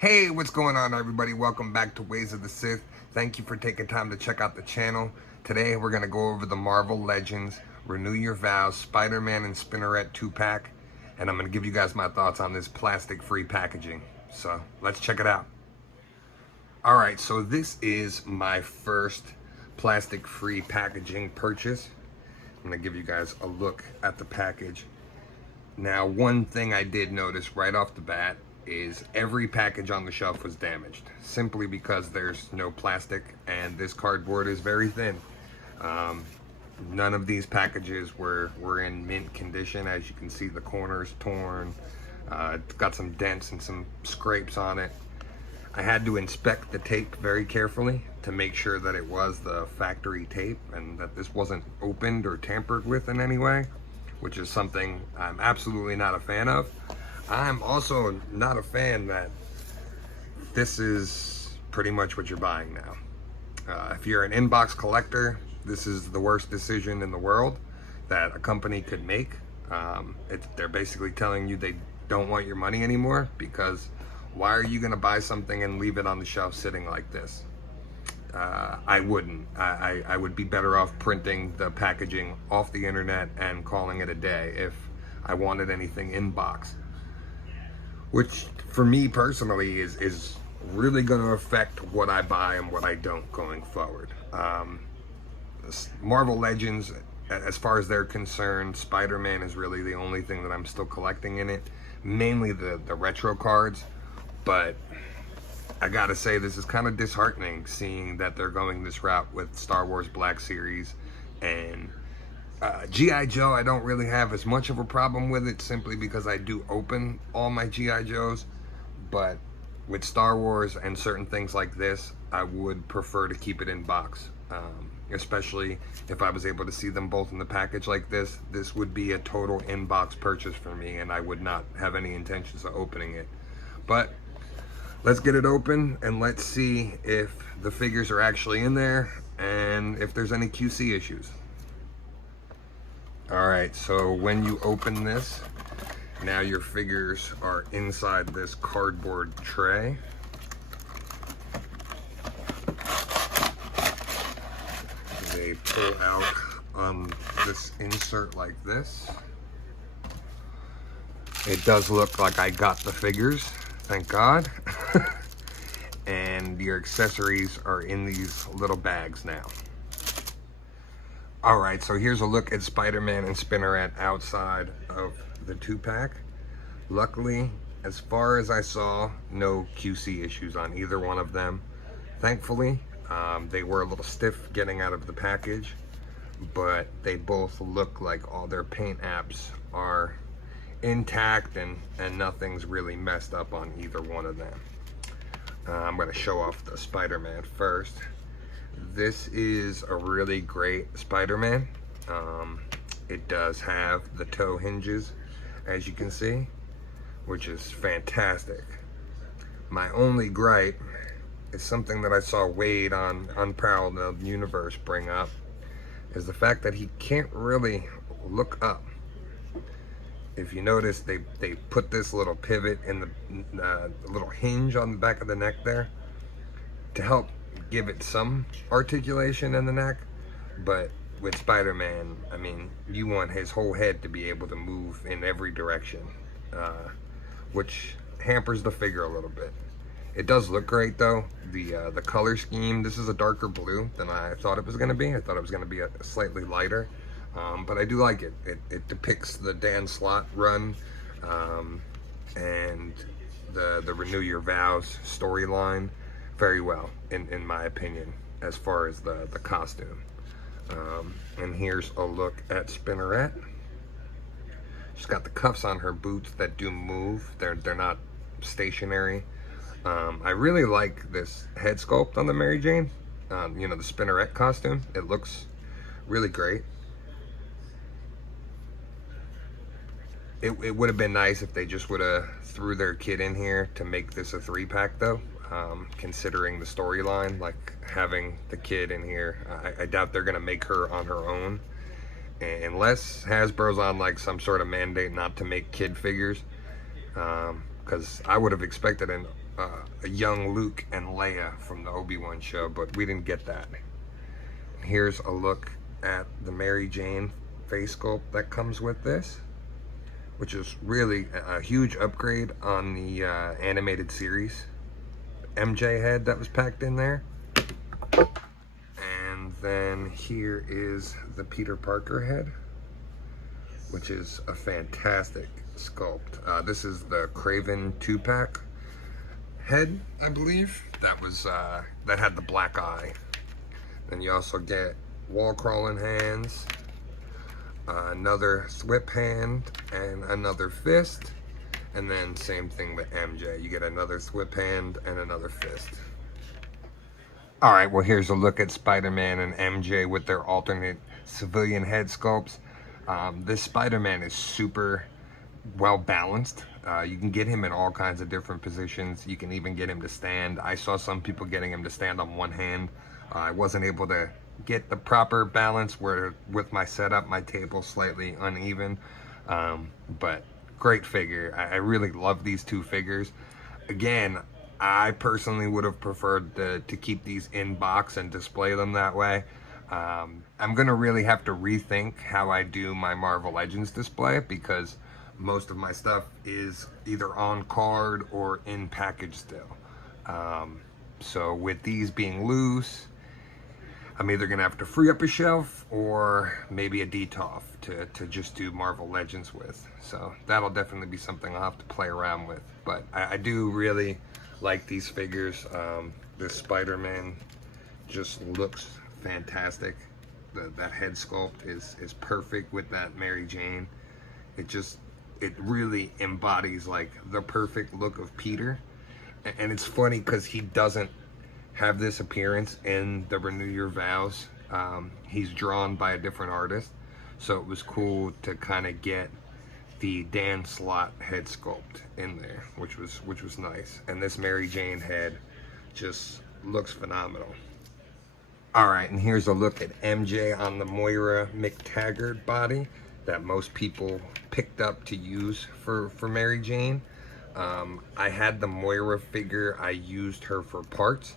Hey, what's going on, everybody? Welcome back to Ways of the Sith. Thank you for taking time to check out the channel. Today we're going to go over the Marvel Legends Renew Your Vows Spider-Man and Spinneret 2-pack, and I'm going to give you guys my thoughts on this plastic-free packaging. So let's check it out. Alright, so this is my first plastic-free packaging purchase. I'm going to give you guys a look at the package. Now, one thing I did notice right off the bat is every package on the shelf was damaged, simply because there's no plastic and this cardboard is very thin. None of these packages were in mint condition. As you can see, the corner's torn. It's got some dents and some scrapes on it. I had to inspect the tape very carefully to make sure that it was the factory tape and that this wasn't opened or tampered with in any way, which is something I'm absolutely not a fan of. I'm also not a fan that this is pretty much what you're buying now. If you're an inbox collector, this is the worst decision in the world that a company could make. They're basically telling you they don't want your money anymore, because why are you gonna buy something and leave it on the shelf sitting like this? I wouldn't. I would be better off printing the packaging off the internet and calling it a day if I wanted anything in box. Which, for me personally, is really going to affect what I buy and what I don't going forward. Marvel Legends, as far as they're concerned, Spider-Man is really the only thing that I'm still collecting in it. Mainly the retro cards, but I gotta say, this is kind of disheartening seeing that they're going this route with Star Wars Black Series. And G.I. Joe, I don't really have as much of a problem with it, simply because I do open all my G.I. Joes. But with Star Wars and certain things like this, I would prefer to keep it in box. Especially if I was able to see them both in the package like this. This would be a total in-box purchase for me, and I would not have any intentions of opening it. But let's get it open and let's see if the figures are actually in there and if there's any QC issues. Alright, so when you open this, now your figures are inside this cardboard tray. They pull out on this insert like this. It does look like I got the figures, thank God. And your accessories are in these little bags now. Alright, so here's a look at Spider-Man and Spinneret outside of the 2-pack. Luckily, as far as I saw, no QC issues on either one of them. Thankfully, they were a little stiff getting out of the package, but they both look like all their paint apps are intact and nothing's really messed up on either one of them. I'm going to show off the Spider-Man first. This is a really great Spider-Man. It does have the toe hinges, as you can see, which is fantastic. My only gripe is something that I saw Wade on Unparalleled Universe bring up, is the fact that he can't really look up. If you notice, they put this little pivot in the little hinge on the back of the neck there to help give it some articulation in the neck. But with Spider-Man, I mean, you want his whole head to be able to move in every direction, which hampers the figure a little bit. It does look great though. The color scheme, this is a darker blue than I thought it was going to be. I thought it was going to be a slightly lighter, but I do like it. It depicts the Dan Slott run and the Renew Your Vows storyline very well, in my opinion, as far as the costume. And here's a look at Spinneret. She's got the cuffs on her boots that do move. They're not stationary. I really like this head sculpt on the Mary Jane. You know, the Spinneret costume. It looks really great. It would have been nice if they just would have threw their kid in here to make this a 3-pack though. Considering the storyline, like having the kid in here, I doubt they're gonna make her on her own, unless Hasbro's on like some sort of mandate not to make kid figures. because I would have expected a young Luke and Leia from the Obi-Wan show, but we didn't get that. Here's a look at the Mary Jane face sculpt that comes with this, which is really a huge upgrade on the animated series MJ head that was packed in there. And then here is the Peter Parker head, which is a fantastic sculpt. This is the Craven 2-pack head, I believe. That was that had the black eye. Then you also get wall crawling hands, another whip hand, and another fist. And then same thing with MJ. You get another whip hand and another fist. All right, well, here's a look at Spider-Man and MJ with their alternate civilian head sculpts. This Spider-Man is super well balanced. You can get him in all kinds of different positions. You can even get him to stand. I saw some people getting him to stand on one hand. I wasn't able to get the proper balance where with my setup, my table's slightly uneven. But great figure. I really love these two figures. Again, I personally would have preferred to keep these in box and display them that way. I'm gonna really have to rethink how I do my Marvel Legends display, because most of my stuff is either on card or in package still. So with these being loose, I'm either gonna have to free up a shelf or maybe a DTOF to just do Marvel Legends with. So that'll definitely be something I'll have to play around with. But I do really like these figures. This Spider-Man just looks fantastic. That head sculpt is perfect with that Mary Jane. It really embodies like the perfect look of Peter. And it's funny because he doesn't have this appearance in the Renew Your Vows. He's drawn by a different artist, so it was cool to kind of get the Dan Slott head sculpt in there, which was nice. And this Mary Jane head just looks phenomenal. All right, and here's a look at MJ on the Moira McTaggart body that most people picked up to use for Mary Jane. I had the Moira figure. I used her for parts,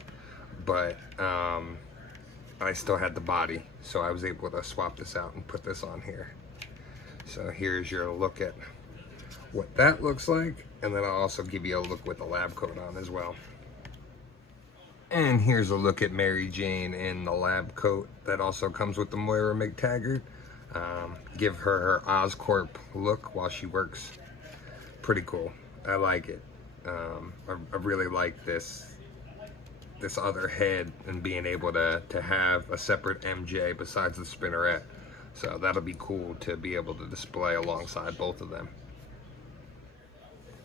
but I still had the body, so I was able to swap this out and put this on here. So here's your look at what that looks like, and then I'll also give you a look with the lab coat on as well. And here's a look at Mary Jane in the lab coat that also comes with the Moira McTaggart. Give her her Oscorp look while she works. Pretty cool. I like it. I really like this other head and being able to have a separate MJ besides the Spinneret. So that'll be cool to be able to display alongside both of them.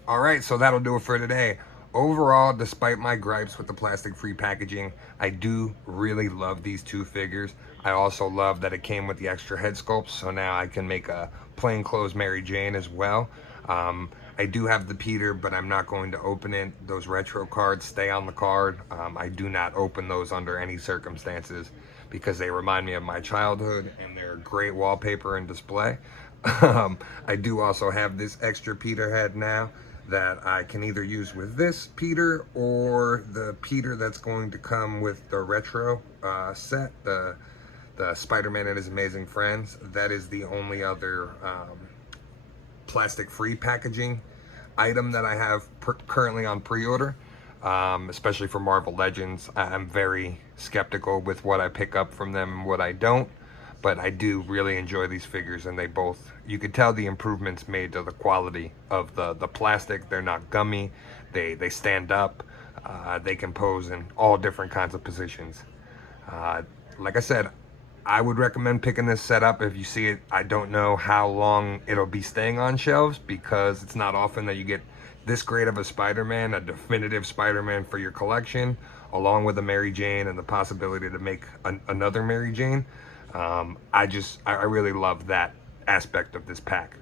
All right, so that'll do it for today. Overall, despite my gripes with the plastic-free packaging, I do really love these two figures. I also love that it came with the extra head sculpts, so now I can make a plainclothes Mary Jane as well. I do have the Peter, but I'm not going to open it. Those retro cards stay on the card. I do not open those under any circumstances because they remind me of my childhood and they're great wallpaper and display. I do also have this extra Peter head now that I can either use with this Peter or the Peter that's going to come with the retro set, the Spider-Man and His Amazing Friends. That is the only other plastic-free packaging item that I have currently on pre-order, especially for Marvel Legends. I'm very skeptical with what I pick up from them and what I don't, but I do really enjoy these figures, and they both, you could tell the improvements made to the quality of the plastic. They're not gummy, they stand up, they can pose in all different kinds of positions. Like I said, I would recommend picking this set up if you see it. I don't know how long it'll be staying on shelves because it's not often that you get this great of a Spider-Man, a definitive Spider-Man for your collection, along with a Mary Jane and the possibility to make another Mary Jane. I really love that aspect of this pack.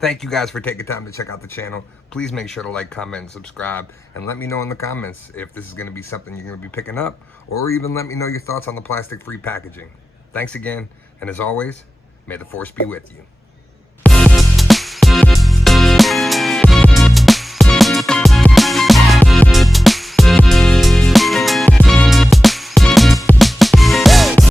Thank you guys for taking time to check out the channel. Please make sure to like, comment, and subscribe, and let me know in the comments if this is going to be something you're going to be picking up, or even let me know your thoughts on the plastic-free packaging. Thanks again, and as always, may the Force be with you.